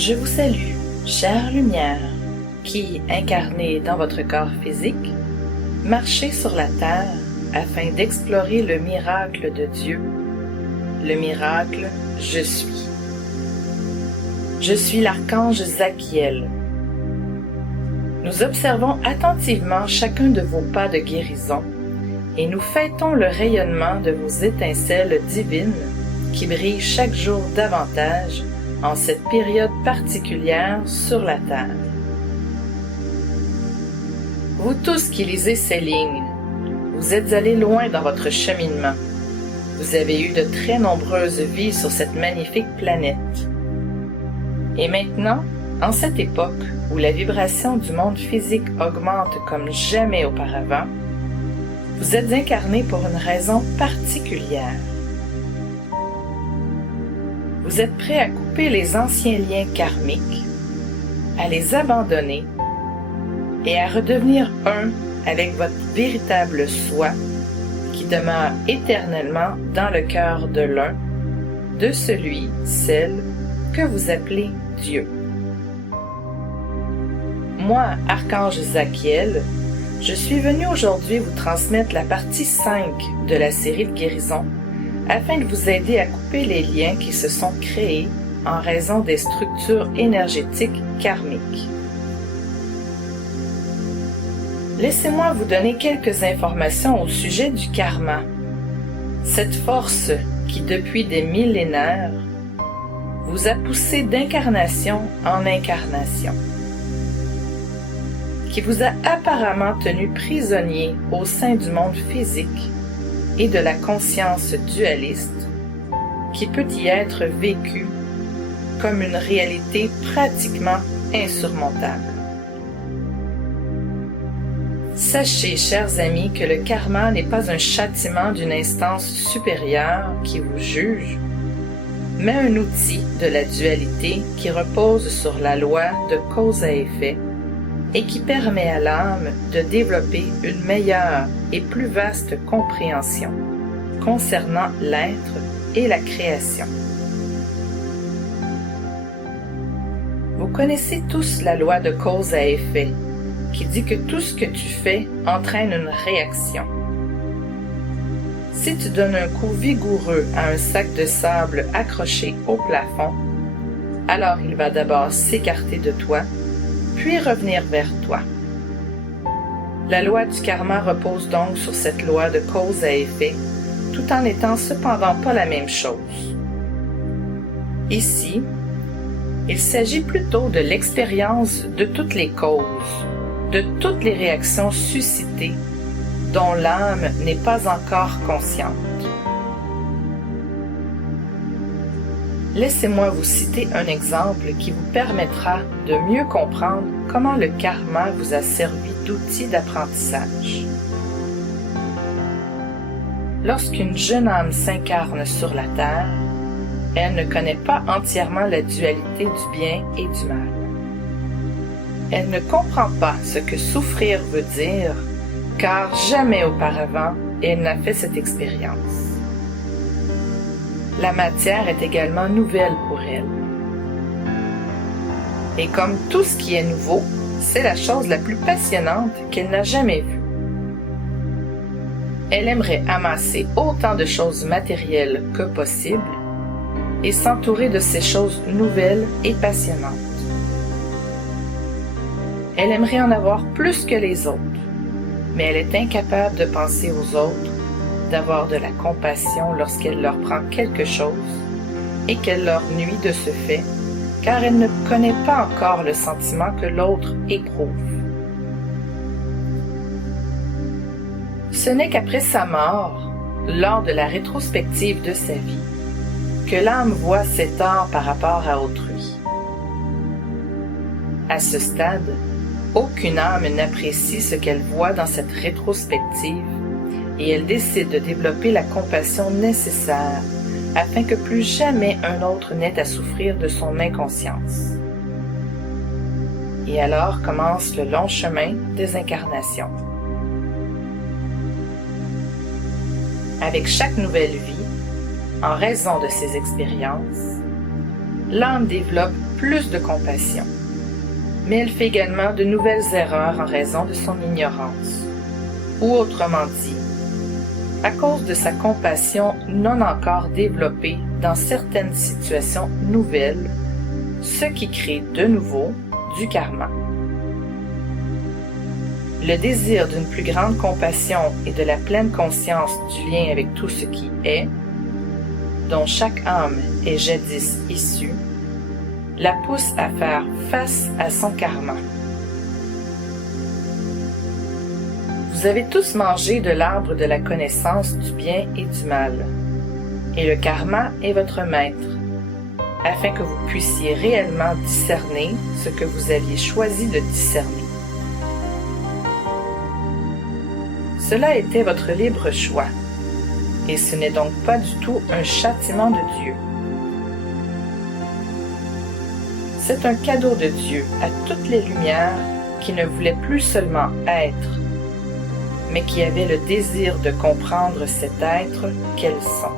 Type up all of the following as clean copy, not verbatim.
Je vous salue, chère lumière, qui, incarnée dans votre corps physique, marchez sur la terre afin d'explorer le miracle de Dieu, le miracle « Je suis ». Je suis l'archange Zachiel. Nous observons attentivement chacun de vos pas de guérison et nous fêtons le rayonnement de vos étincelles divines qui brillent chaque jour davantage en cette période particulière sur la Terre. Vous tous qui lisez ces lignes, vous êtes allés loin dans votre cheminement. Vous avez eu de très nombreuses vies sur cette magnifique planète. Et maintenant, en cette époque où la vibration du monde physique augmente comme jamais auparavant, vous êtes incarnés pour une raison particulière. Vous êtes prêts à couper les anciens liens karmiques, à les abandonner et à redevenir un avec votre véritable soi qui demeure éternellement dans le cœur de l'un, de celui, celle que vous appelez Dieu. Moi, Archange Zachiel, je suis venu aujourd'hui vous transmettre la partie 5 de la série de guérison afin de vous aider à couper les liens qui se sont créés en raison des structures énergétiques karmiques. Laissez-moi vous donner quelques informations au sujet du karma, cette force qui, depuis des millénaires, vous a poussé d'incarnation en incarnation, qui vous a apparemment tenu prisonnier au sein du monde physique et de la conscience dualiste, qui peut y être vécue comme une réalité pratiquement insurmontable. Sachez, chers amis, que le karma n'est pas un châtiment d'une instance supérieure qui vous juge, mais un outil de la dualité qui repose sur la loi de cause à effet et qui permet à l'âme de développer une meilleure et plus vaste compréhension concernant l'être et la création. Vous connaissez tous la loi de cause à effet, qui dit que tout ce que tu fais entraîne une réaction. Si tu donnes un coup vigoureux à un sac de sable accroché au plafond, alors il va d'abord s'écarter de toi, puis revenir vers toi. La loi du karma repose donc sur cette loi de cause à effet, tout en n'étant cependant pas la même chose. Ici, il s'agit plutôt de l'expérience de toutes les causes, de toutes les réactions suscitées dont l'âme n'est pas encore consciente. Laissez-moi vous citer un exemple qui vous permettra de mieux comprendre comment le karma vous a servi d'outil d'apprentissage. Lorsqu'une jeune âme s'incarne sur la terre, elle ne connaît pas entièrement la dualité du bien et du mal. Elle ne comprend pas ce que souffrir veut dire, car jamais auparavant elle n'a fait cette expérience. La matière est également nouvelle pour elle. Et comme tout ce qui est nouveau, c'est la chose la plus passionnante qu'elle n'a jamais vue. Elle aimerait amasser autant de choses matérielles que possible et s'entourer de ces choses nouvelles et passionnantes. Elle aimerait en avoir plus que les autres, mais elle est incapable de penser aux autres, d'avoir de la compassion lorsqu'elle leur prend quelque chose et qu'elle leur nuit de ce fait, car elle ne connaît pas encore le sentiment que l'autre éprouve. Ce n'est qu'après sa mort, lors de la rétrospective de sa vie, que l'âme voit ses torts par rapport à autrui. À ce stade, aucune âme n'apprécie ce qu'elle voit dans cette rétrospective et elle décide de développer la compassion nécessaire afin que plus jamais un autre n'ait à souffrir de son inconscience. Et alors commence le long chemin des incarnations. Avec chaque nouvelle vie, en raison de ces expériences, l'âme développe plus de compassion. Mais elle fait également de nouvelles erreurs en raison de son ignorance. Ou autrement dit, à cause de sa compassion non encore développée dans certaines situations nouvelles, ce qui crée de nouveau du karma. Le désir d'une plus grande compassion et de la pleine conscience du lien avec tout ce qui est, dont chaque âme est jadis issue, la pousse à faire face à son karma. Vous avez tous mangé de l'arbre de la connaissance du bien et du mal, et le karma est votre maître, afin que vous puissiez réellement discerner ce que vous aviez choisi de discerner. Cela était votre libre choix, et ce n'est donc pas du tout un châtiment de Dieu. C'est un cadeau de Dieu à toutes les lumières qui ne voulaient plus seulement être, mais qui avaient le désir de comprendre cet être qu'elles sont.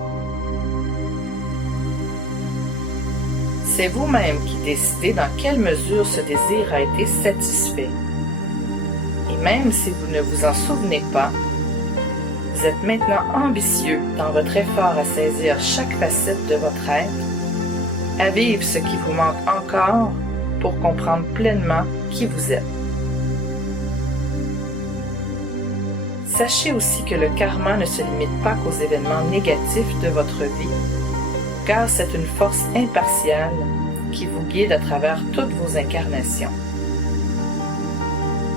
C'est vous-même qui décidez dans quelle mesure ce désir a été satisfait. Et même si vous ne vous en souvenez pas, vous êtes maintenant ambitieux dans votre effort à saisir chaque facette de votre être, à vivre ce qui vous manque encore pour comprendre pleinement qui vous êtes. Sachez aussi que le karma ne se limite pas qu'aux événements négatifs de votre vie, car c'est une force impartiale qui vous guide à travers toutes vos incarnations.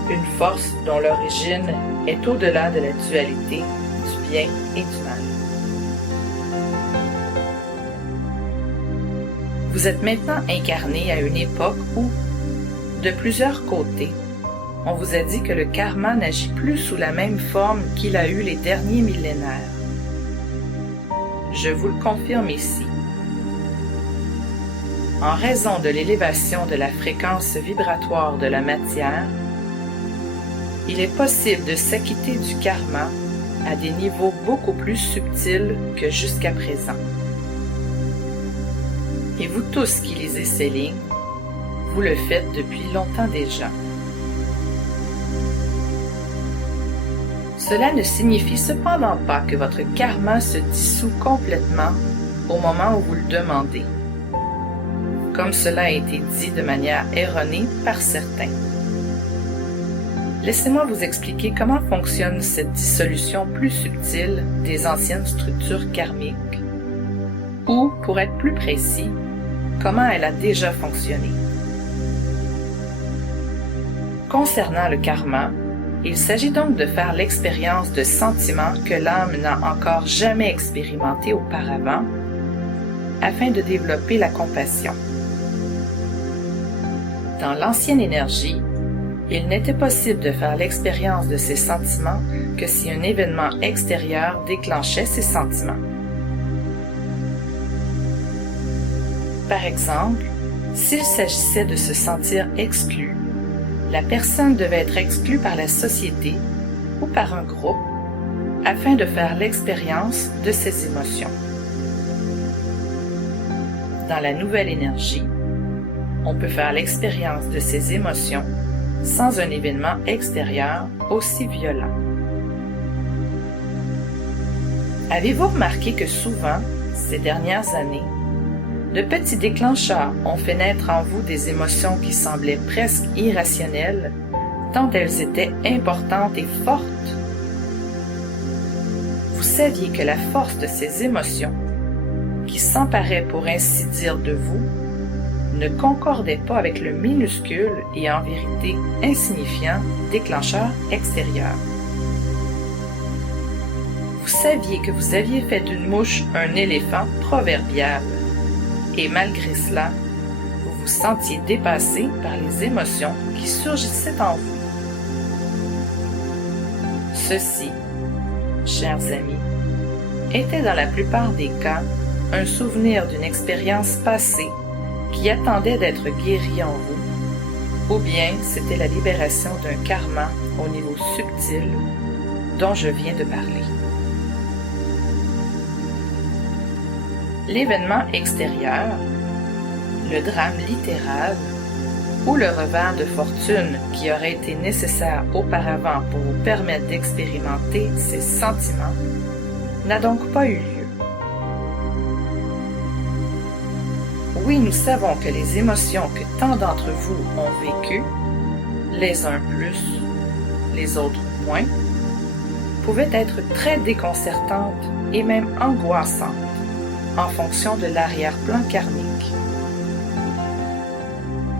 Une force dont l'origine est au-delà de la dualité du bien et du mal. Vous êtes maintenant incarné à une époque où, de plusieurs côtés, on vous a dit que le karma n'agit plus sous la même forme qu'il a eu les derniers millénaires. Je vous le confirme ici. En raison de l'élévation de la fréquence vibratoire de la matière, il est possible de s'acquitter du karma à des niveaux beaucoup plus subtils que jusqu'à présent. Et vous tous qui lisez ces lignes, vous le faites depuis longtemps déjà. Cela ne signifie cependant pas que votre karma se dissout complètement au moment où vous le demandez, comme cela a été dit de manière erronée par certains. Laissez-moi vous expliquer comment fonctionne cette dissolution plus subtile des anciennes structures karmiques, ou, pour être plus précis, comment elle a déjà fonctionné. Concernant le karma, il s'agit donc de faire l'expérience de sentiments que l'âme n'a encore jamais expérimentés auparavant, afin de développer la compassion. Dans l'ancienne énergie, il n'était possible de faire l'expérience de ces sentiments que si un événement extérieur déclenchait ces sentiments. Par exemple, s'il s'agissait de se sentir exclu, la personne devait être exclue par la société ou par un groupe afin de faire l'expérience de ces émotions. Dans la nouvelle énergie, on peut faire l'expérience de ces émotions sans un événement extérieur aussi violent. Avez-vous remarqué que souvent, ces dernières années, de petits déclencheurs ont fait naître en vous des émotions qui semblaient presque irrationnelles, tant elles étaient importantes et fortes? Vous saviez que la force de ces émotions, qui s'emparaient pour ainsi dire de vous, ne concordait pas avec le minuscule et en vérité insignifiant déclencheur extérieur. Vous saviez que vous aviez fait d'une mouche un éléphant proverbial, et malgré cela, vous vous sentiez dépassé par les émotions qui surgissaient en vous. Ceci, chers amis, était dans la plupart des cas un souvenir d'une expérience passée qui attendait d'être guéri en vous, ou bien c'était la libération d'un karma au niveau subtil dont je viens de parler. L'événement extérieur, le drame littéral ou le revers de fortune qui aurait été nécessaire auparavant pour vous permettre d'expérimenter ces sentiments n'a donc pas eu lieu. Oui, nous savons que les émotions que tant d'entre vous ont vécues, les uns plus, les autres moins, pouvaient être très déconcertantes et même angoissantes en fonction de l'arrière-plan karmique.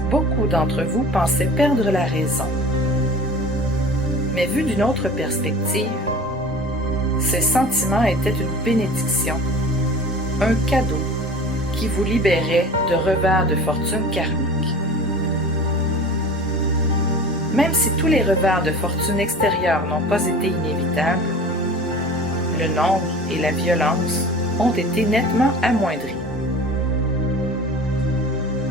Beaucoup d'entre vous pensaient perdre la raison. Mais vu d'une autre perspective, ces sentiments étaient une bénédiction, un cadeau qui vous libérait de revers de fortune karmique. Même si tous les revers de fortune extérieure n'ont pas été inévitables, le nombre et la violence ont été nettement amoindris.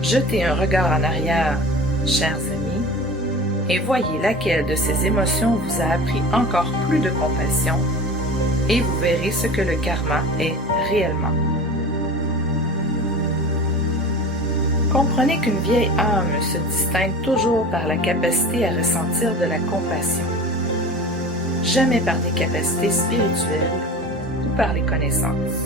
Jetez un regard en arrière, chers amis, et voyez laquelle de ces émotions vous a appris encore plus de compassion, et vous verrez ce que le karma est réellement. Comprenez qu'une vieille âme se distingue toujours par la capacité à ressentir de la compassion, jamais par des capacités spirituelles ou par les connaissances.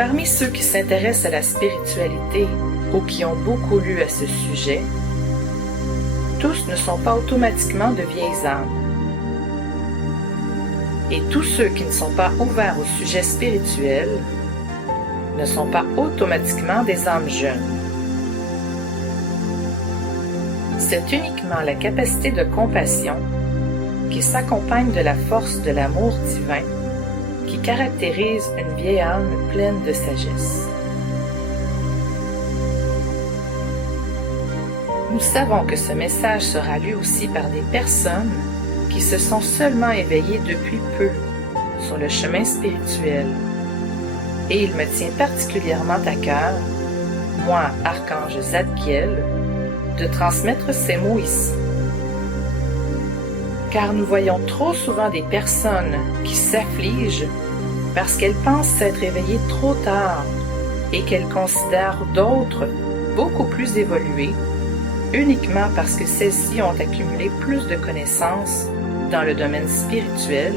Parmi ceux qui s'intéressent à la spiritualité ou qui ont beaucoup lu à ce sujet, tous ne sont pas automatiquement de vieilles âmes. Et tous ceux qui ne sont pas ouverts au sujet spirituel ne sont pas automatiquement des âmes jeunes. C'est uniquement la capacité de compassion qui s'accompagne de la force de l'amour divin qui caractérise une vieille âme pleine de sagesse. Nous savons que ce message sera lu aussi par des personnes qui se sont seulement éveillées depuis peu sur le chemin spirituel. Et il me tient particulièrement à cœur, moi, Archange Zadkiel, de transmettre ces mots ici. Car nous voyons trop souvent des personnes qui s'affligent parce qu'elles pensent s'être éveillées trop tard et qu'elles considèrent d'autres beaucoup plus évoluées uniquement parce que celles-ci ont accumulé plus de connaissances dans le domaine spirituel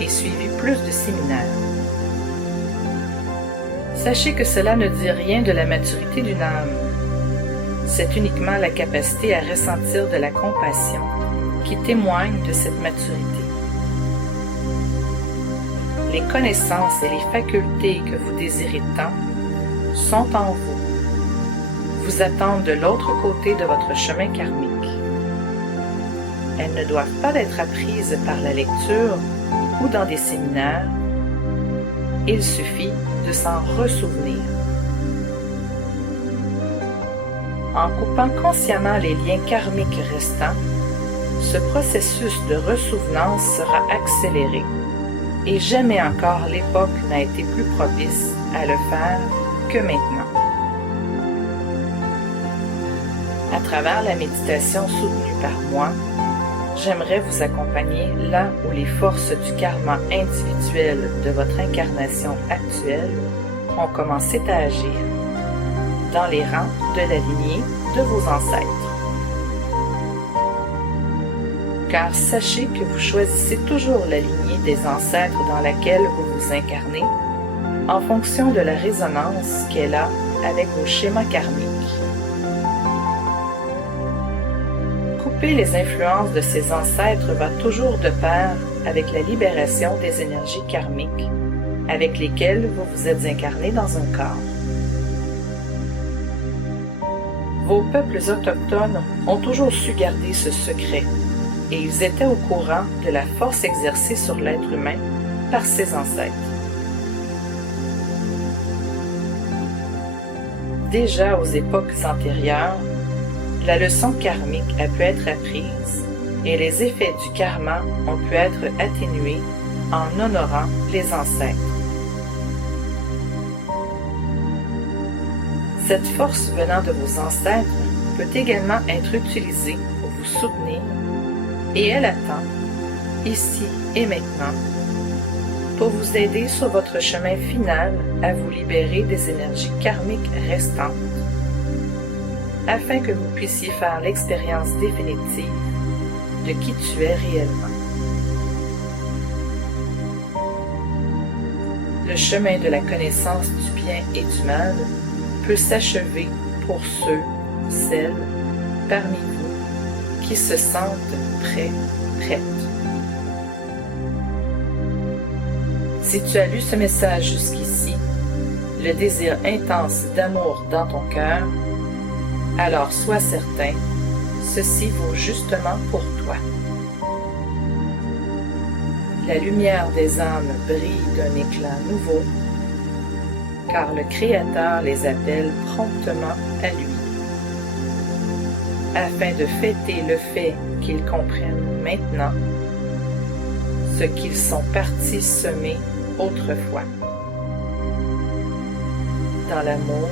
et suivi plus de séminaires. Sachez que cela ne dit rien de la maturité d'une âme. C'est uniquement la capacité à ressentir de la compassion qui témoigne de cette maturité. Les connaissances et les facultés que vous désirez tant sont en vous, vous attendent de l'autre côté de votre chemin karmique. Elles ne doivent pas être apprises par la lecture ou dans des séminaires. Il suffit de s'en ressouvenir. En coupant consciemment les liens karmiques restants, ce processus de ressouvenance sera accéléré et jamais encore l'époque n'a été plus propice à le faire que maintenant. À travers la méditation soutenue par moi, j'aimerais vous accompagner là où les forces du karma individuel de votre incarnation actuelle ont commencé à agir, dans les rangs de la lignée de vos ancêtres. Car sachez que vous choisissez toujours la lignée des ancêtres dans laquelle vous vous incarnez, en fonction de la résonance qu'elle a avec vos schémas karmiques. Couper les influences de ces ancêtres va toujours de pair avec la libération des énergies karmiques avec lesquelles vous vous êtes incarné dans un corps. Vos peuples autochtones ont toujours su garder ce secret et ils étaient au courant de la force exercée sur l'être humain par ses ancêtres. Déjà aux époques antérieures, la leçon karmique a pu être apprise et les effets du karma ont pu être atténués en honorant les ancêtres. Cette force venant de vos ancêtres peut également être utilisée pour vous soutenir et elle attend, ici et maintenant, pour vous aider sur votre chemin final à vous libérer des énergies karmiques restantes, afin que vous puissiez faire l'expérience définitive de qui tu es réellement. Le chemin de la connaissance du bien et du mal peut s'achever pour ceux, celles, parmi vous, qui se sentent prêts, prêtes. Si tu as lu ce message jusqu'ici, le désir intense d'amour dans ton cœur, alors sois certain, ceci vaut justement pour toi. La lumière des âmes brille d'un éclat nouveau, car le Créateur les appelle promptement à lui, afin de fêter le fait qu'ils comprennent maintenant ce qu'ils sont partis semer autrefois. Dans l'amour,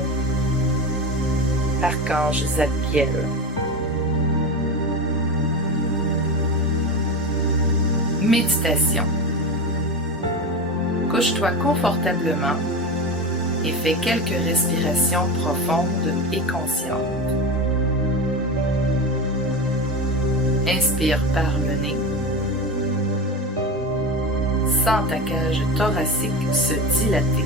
Archange Zadkiel. Méditation. Couche-toi confortablement et fais quelques respirations profondes et conscientes. Inspire par le nez. Sens ta cage thoracique se dilater.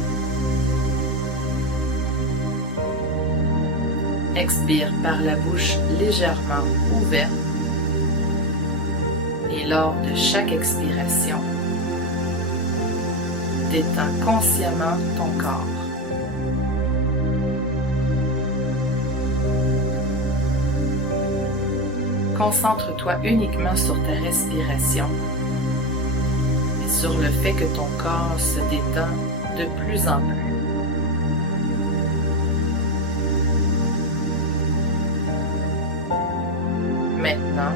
Expire par la bouche légèrement ouverte et lors de chaque expiration, détends consciemment ton corps. Concentre-toi uniquement sur ta respiration et sur le fait que ton corps se détend de plus en plus. Maintenant,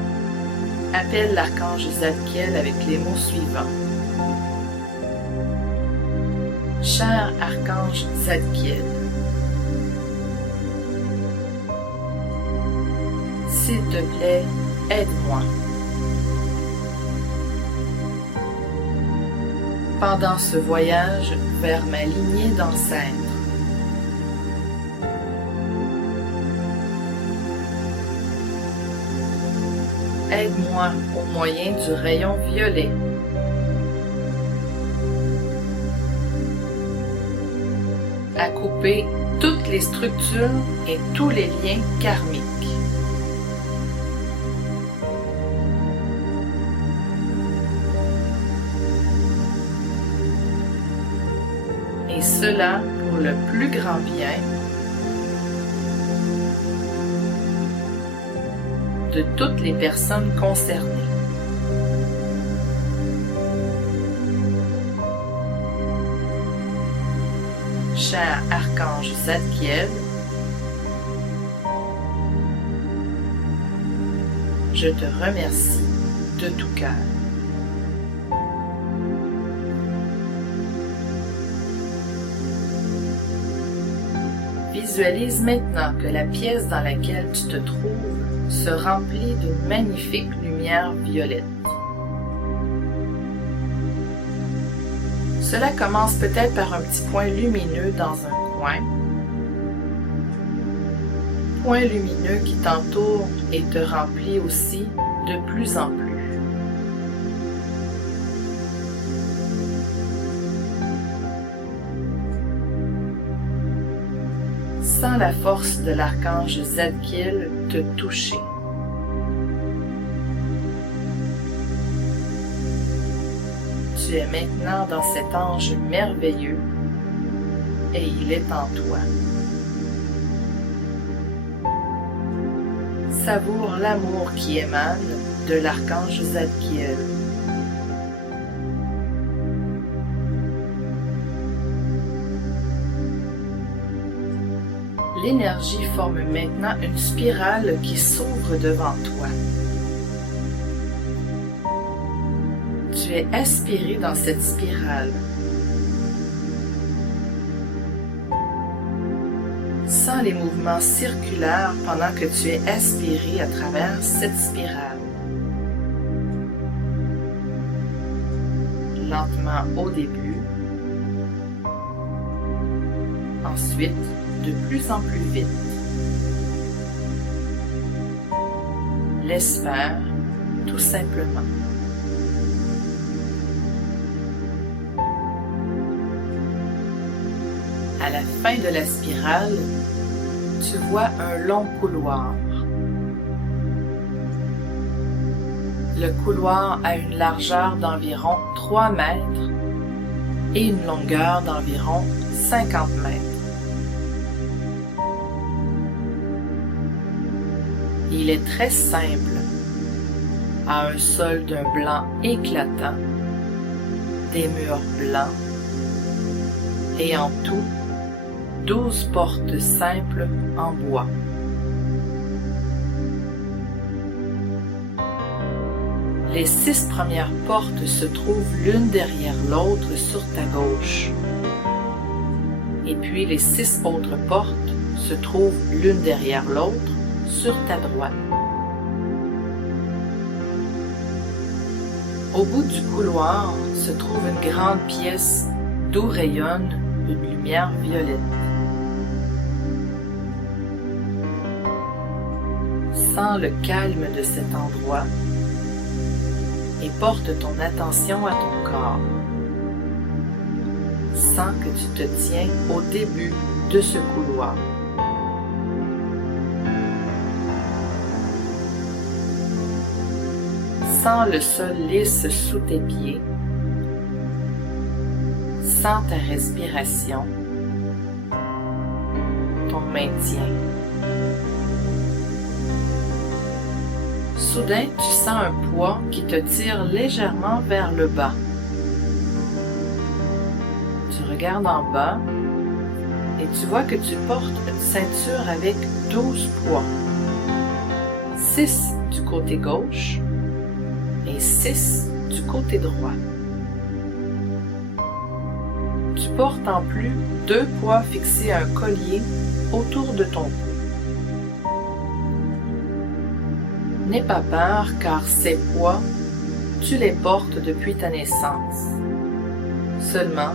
appelle l'archange Zadkiel avec les mots suivants. Cher archange Zadkiel, s'il te plaît, aide-moi. Pendant ce voyage vers ma lignée d'ancêtres, aide-moi au moyen du rayon violet. À couper toutes les structures et tous les liens karmiques. Et cela pour le plus grand bien de toutes les personnes concernées. Cher archange Zadkiel, je te remercie de tout cœur. Visualise maintenant que la pièce dans laquelle tu te trouves se remplit d'une magnifique lumière violette. Cela commence peut-être par un petit point lumineux dans un coin. Point lumineux qui t'entoure et te remplit aussi de plus en plus. Sens la force de l'archange Zadkiel te toucher. Tu es maintenant dans cet ange merveilleux et il est en toi. Savoure l'amour qui émane de l'archange Zadkiel. L'énergie forme maintenant une spirale qui s'ouvre devant toi. Tu es aspiré dans cette spirale. Sens les mouvements circulaires pendant que tu es aspiré à travers cette spirale. Lentement au début, ensuite de plus en plus vite. Laisse faire, tout simplement. À la fin de la spirale, tu vois un long couloir. Le couloir a une largeur d'environ 3 mètres et une longueur d'environ 50 mètres. Il est très simple, à un sol d'un blanc éclatant, des murs blancs et en tout 12 portes simples en bois. Les 6 premières portes se trouvent l'une derrière l'autre sur ta gauche. Et puis les 6 autres portes se trouvent l'une derrière l'autre sur ta droite. Au bout du couloir se trouve une grande pièce d'où rayonne une lumière violette. Sens le calme de cet endroit et porte ton attention à ton corps. Sens que tu te tiens au début de ce couloir. Sens le sol lisse sous tes pieds. Sens ta respiration, ton maintien. Soudain, tu sens un poids qui te tire légèrement vers le bas. Tu regardes en bas et tu vois que tu portes une ceinture avec 12 poids. 6 du côté gauche et 6 du côté droit. Tu portes en plus 2 poids fixés à un collier autour de ton cou. N'aie pas peur car ces poids, tu les portes depuis ta naissance. Seulement,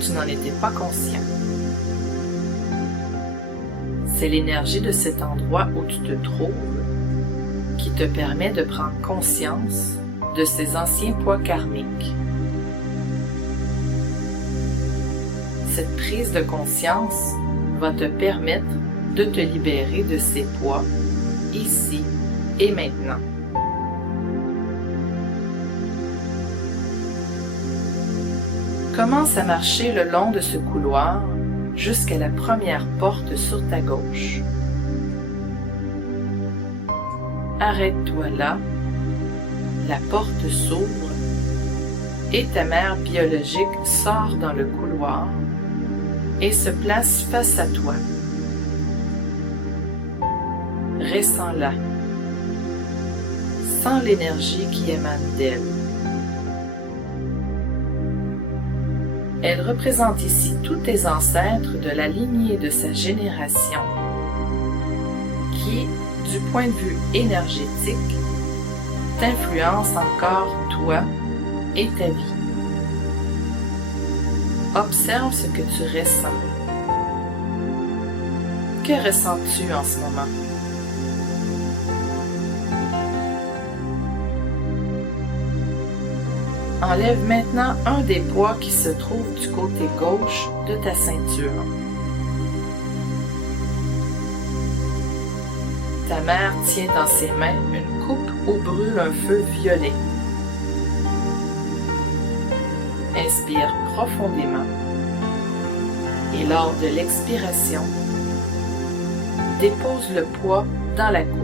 tu n'en étais pas conscient. C'est l'énergie de cet endroit où tu te trouves qui te permet de prendre conscience de ces anciens poids karmiques. Cette prise de conscience va te permettre de te libérer de ces poids ici et maintenant. Commence à marcher le long de ce couloir jusqu'à la première porte sur ta gauche. Arrête-toi là, la porte s'ouvre et ta mère biologique sort dans le couloir et se place face à toi. Ressens-la. Sens l'énergie qui émane d'elle. Elle représente ici tous tes ancêtres de la lignée de sa génération qui, du point de vue énergétique, t'influencent encore toi et ta vie. Observe ce que tu ressens. Que ressens-tu en ce moment? Enlève maintenant un des poids qui se trouve du côté gauche de ta ceinture. Ta mère tient dans ses mains une coupe où brûle un feu violet. Inspire profondément et lors de l'expiration, dépose le poids dans la coupe.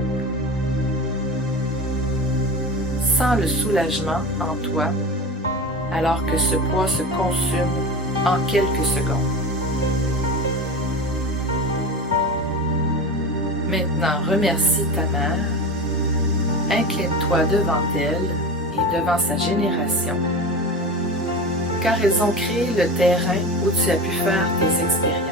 Sens le soulagement en toi alors que ce poids se consume en quelques secondes. Maintenant, remercie ta mère, incline-toi devant elle et devant sa génération, car elles ont créé le terrain où tu as pu faire tes expériences.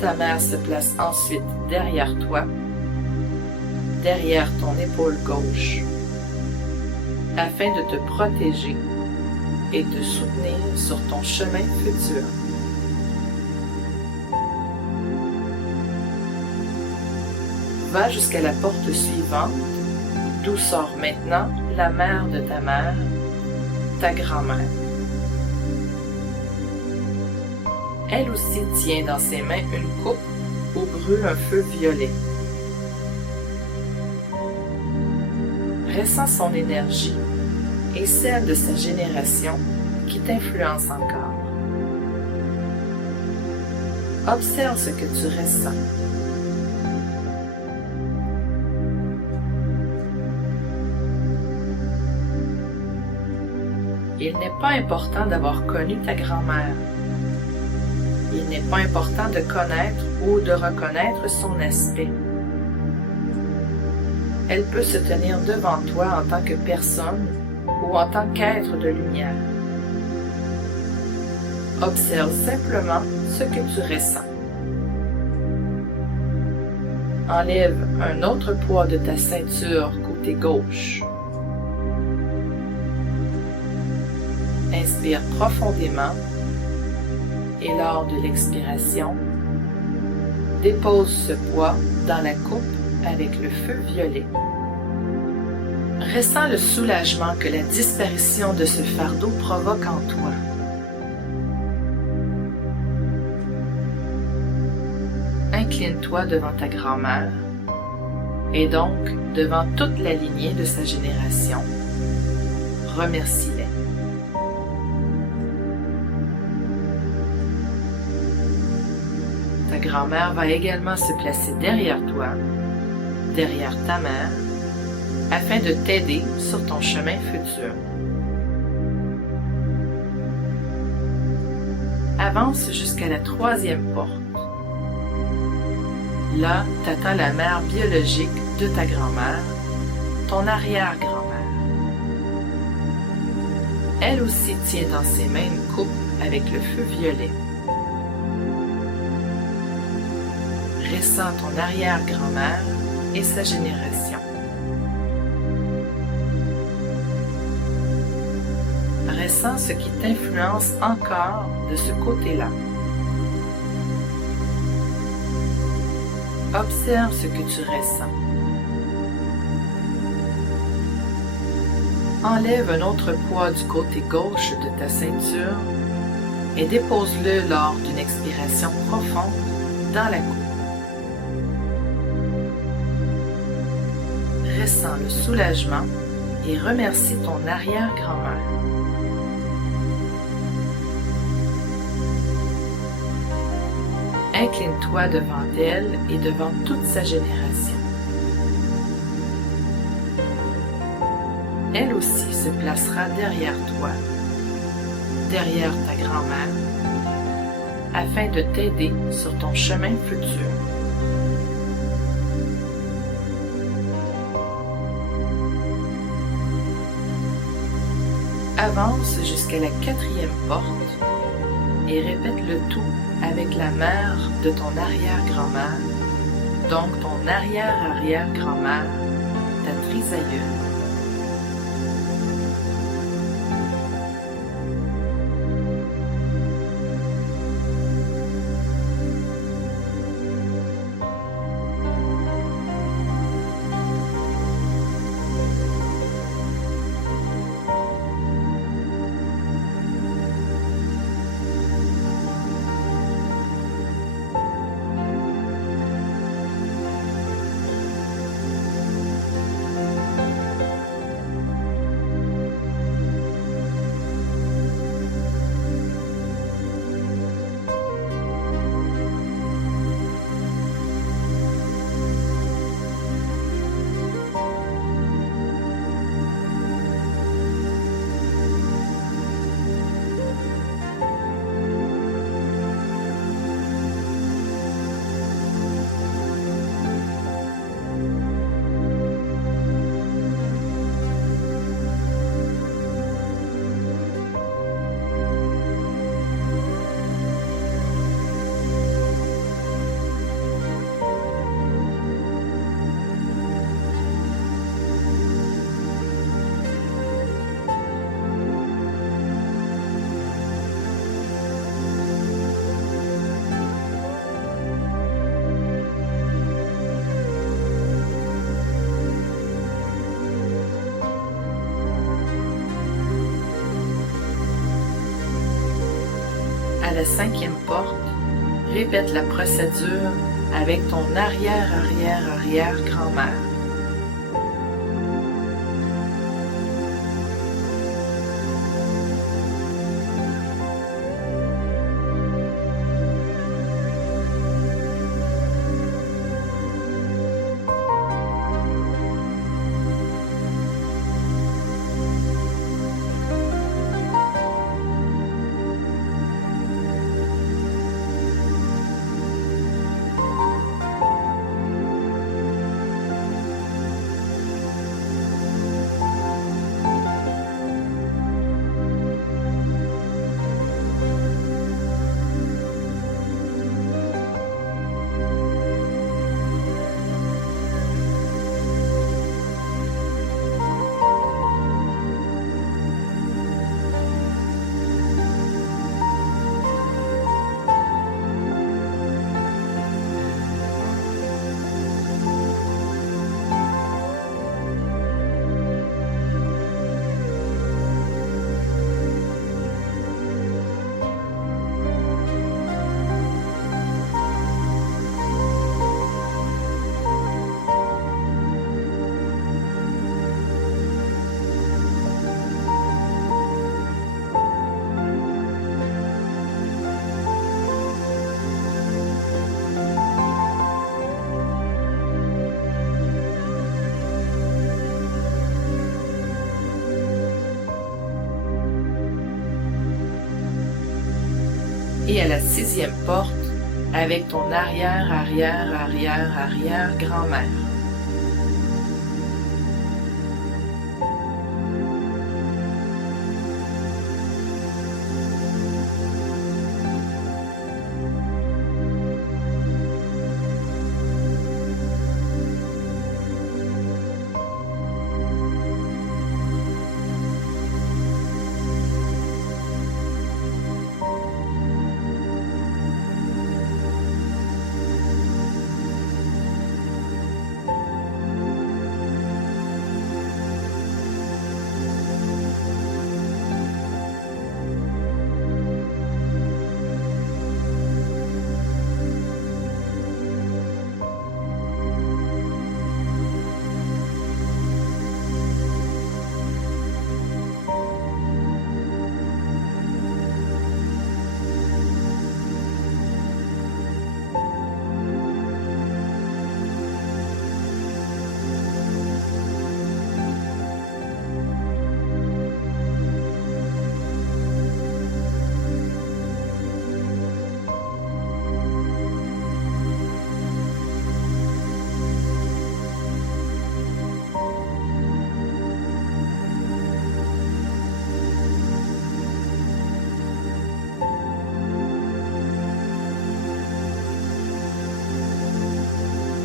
Ta mère se place ensuite derrière toi, derrière ton épaule gauche, afin de te protéger et te soutenir sur ton chemin futur. Va jusqu'à la porte suivante, d'où sort maintenant la mère de ta mère, ta grand-mère. Elle aussi tient dans ses mains une coupe où brûle un feu violet. Ressens son énergie et celle de sa génération qui t'influence encore. Observe ce que tu ressens. Il n'est pas important d'avoir connu ta grand-mère. Il n'est pas important de connaître ou de reconnaître son aspect. Elle peut se tenir devant toi en tant que personne ou en tant qu'être de lumière. Observe simplement ce que tu ressens. Enlève un autre poids de ta ceinture côté gauche. Inspire profondément et lors de l'expiration, dépose ce poids dans la coupe avec le feu violet. Ressens le soulagement que la disparition de ce fardeau provoque en toi. Incline-toi devant ta grand-mère et donc devant toute la lignée de sa génération. Remercie-les. Ta grand-mère va également se placer derrière toi, derrière ta mère, afin de t'aider sur ton chemin futur. Avance jusqu'à la 3e porte. Là, t'attends la mère biologique de ta grand-mère, ton arrière-grand-mère. Elle aussi tient dans ses mains une coupe avec le feu violet. Ressens ton arrière-grand-mère et sa génération. Ressens ce qui t'influence encore de ce côté-là. Observe ce que tu ressens. Enlève un autre poids du côté gauche de ta ceinture et dépose-le lors d'une expiration profonde dans la coupe. Ressens le soulagement et remercie ton arrière-grand-mère. Incline-toi devant elle et devant toute sa génération. Elle aussi se placera derrière toi, derrière ta grand-mère, afin de t'aider sur ton chemin futur. Avance jusqu'à la 4e porte et répète le tout avec la mère de ton arrière-grand-mère, donc ton arrière-arrière-grand-mère, ta trisaïeule. 5e porte, répète la procédure avec ton arrière-arrière-arrière-grand-mère. Et à la 6e porte, avec ton arrière-arrière-arrière-arrière-arrière-grand-mère.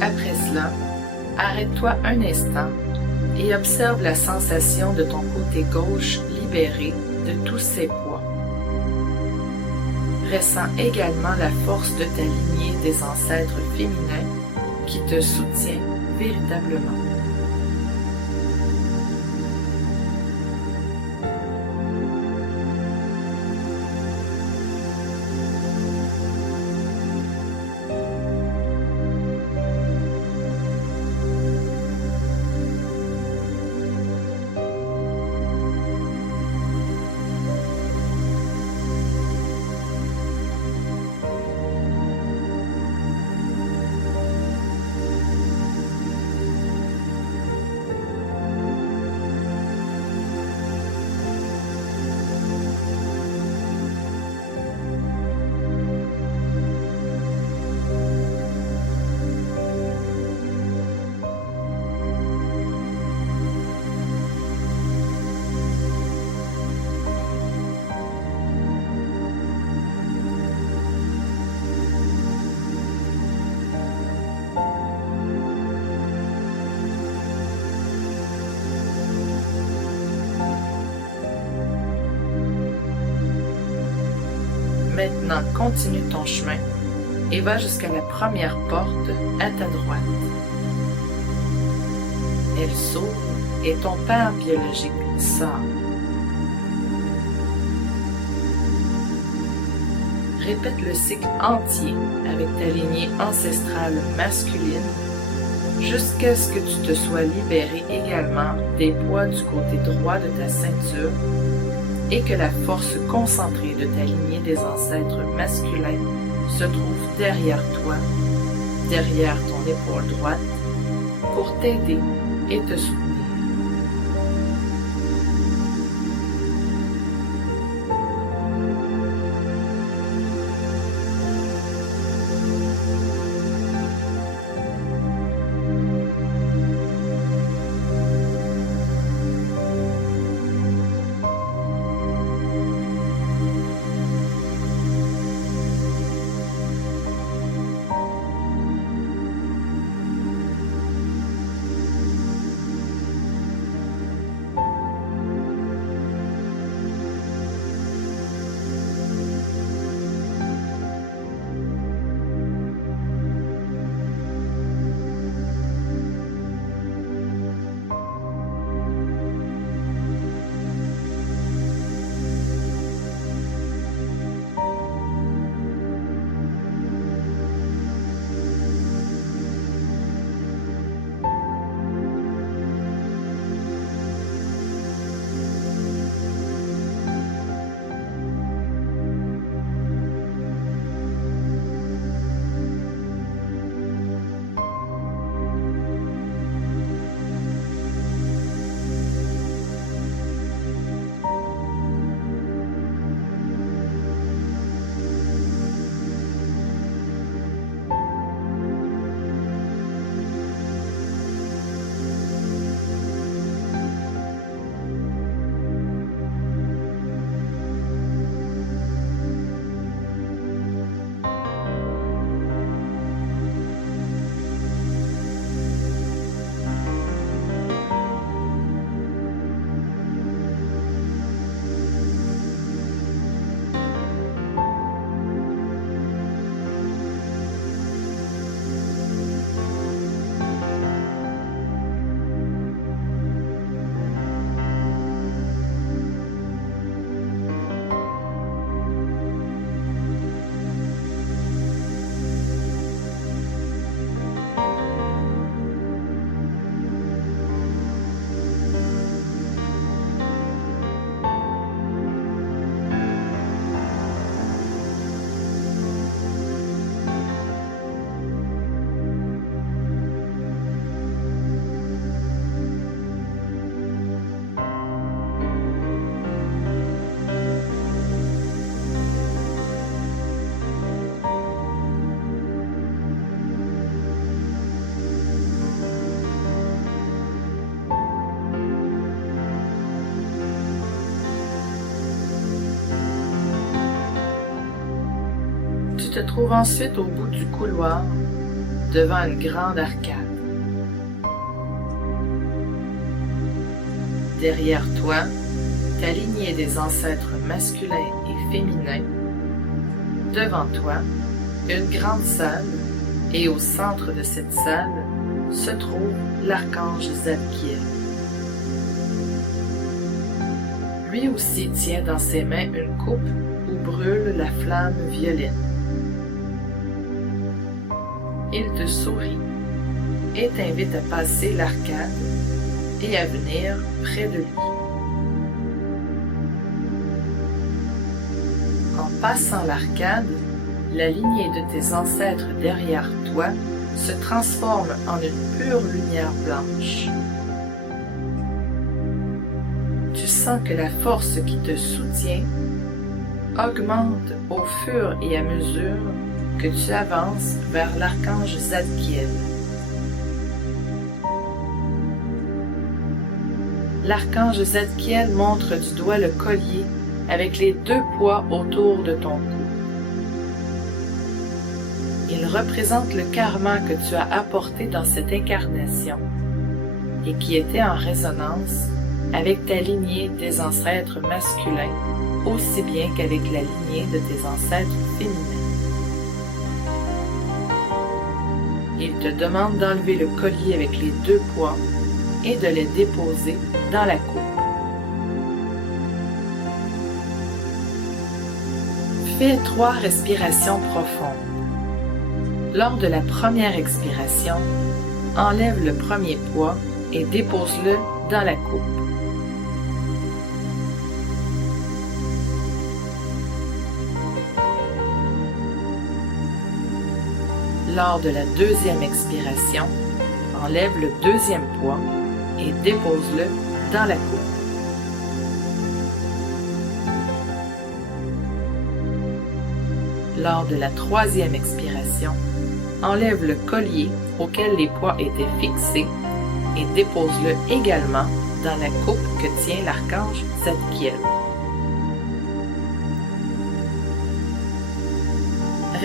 Après cela, arrête-toi un instant et observe la sensation de ton côté gauche libéré de tous ses poids. Ressens également la force de ta lignée des ancêtres féminins qui te soutient véritablement. Maintenant, continue ton chemin et va jusqu'à la première porte à ta droite. Elle s'ouvre et ton père biologique sort. Répète le cycle entier avec ta lignée ancestrale masculine jusqu'à ce que tu te sois libéré également des poids du côté droit de ta ceinture et que la force concentrée de ta lignée des ancêtres masculins se trouve derrière toi, derrière ton épaule droite, pour t'aider et te soutenir. Tu te trouves ensuite au bout du couloir, devant une grande arcade. Derrière toi, ta lignée des ancêtres masculins et féminins. Devant toi, une grande salle, et au centre de cette salle se trouve l'archange Zadkiel. Lui aussi tient dans ses mains une coupe où brûle la flamme violette. Il te sourit et t'invite à passer l'arcade et à venir près de lui. En passant l'arcade, la lignée de tes ancêtres derrière toi se transforme en une pure lumière blanche. Tu sens que la force qui te soutient augmente au fur et à mesure que tu avances vers l'archange Zadkiel. L'archange Zadkiel montre du doigt le collier avec les deux poids autour de ton cou. Il représente le karma que tu as apporté dans cette incarnation et qui était en résonance avec ta lignée des ancêtres masculins aussi bien qu'avec la lignée de tes ancêtres féminins. Il te demande d'enlever le collier avec les deux poids et de les déposer dans la coupe. Fais 3 respirations profondes. Lors de la première expiration, enlève le premier poids et dépose-le dans la coupe. Lors de la deuxième expiration, enlève le deuxième poids et dépose-le dans la coupe. Lors de la troisième expiration, enlève le collier auquel les poids étaient fixés et dépose-le également dans la coupe que tient l'archange Zadkiel.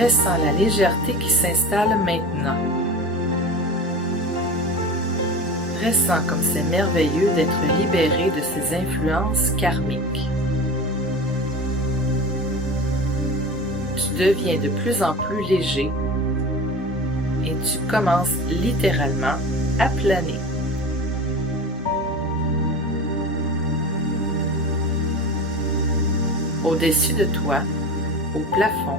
Ressens la légèreté qui s'installe maintenant. Ressens comme c'est merveilleux d'être libéré de ces influences karmiques. Tu deviens de plus en plus léger et tu commences littéralement à planer. Au-dessus de toi, au plafond,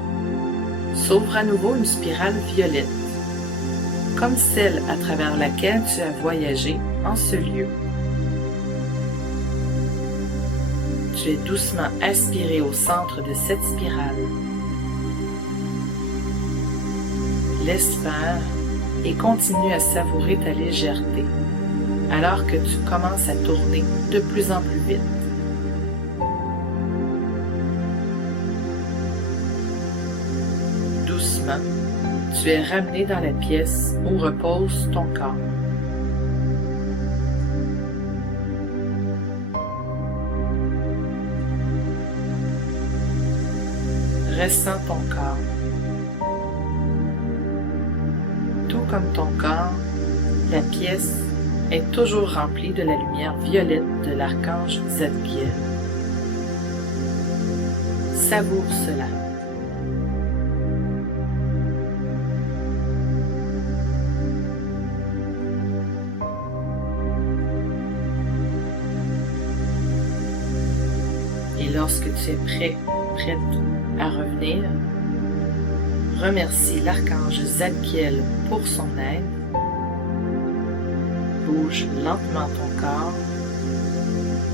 s'ouvre à nouveau une spirale violette, comme celle à travers laquelle tu as voyagé en ce lieu. Tu es doucement aspiré au centre de cette spirale. Laisse faire et continue à savourer ta légèreté, alors que tu commences à tourner de plus en plus vite. Doucement, tu es ramené dans la pièce où repose ton corps. Ressens ton corps. Tout comme ton corps, la pièce est toujours remplie de la lumière violette de l'archange Zadkiel. Savoure cela. Et lorsque tu es prêt, prête à revenir, remercie l'archange Zadkiel pour son aide. Bouge lentement ton corps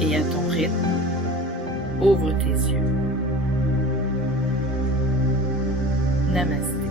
et à ton rythme, ouvre tes yeux. Namasté.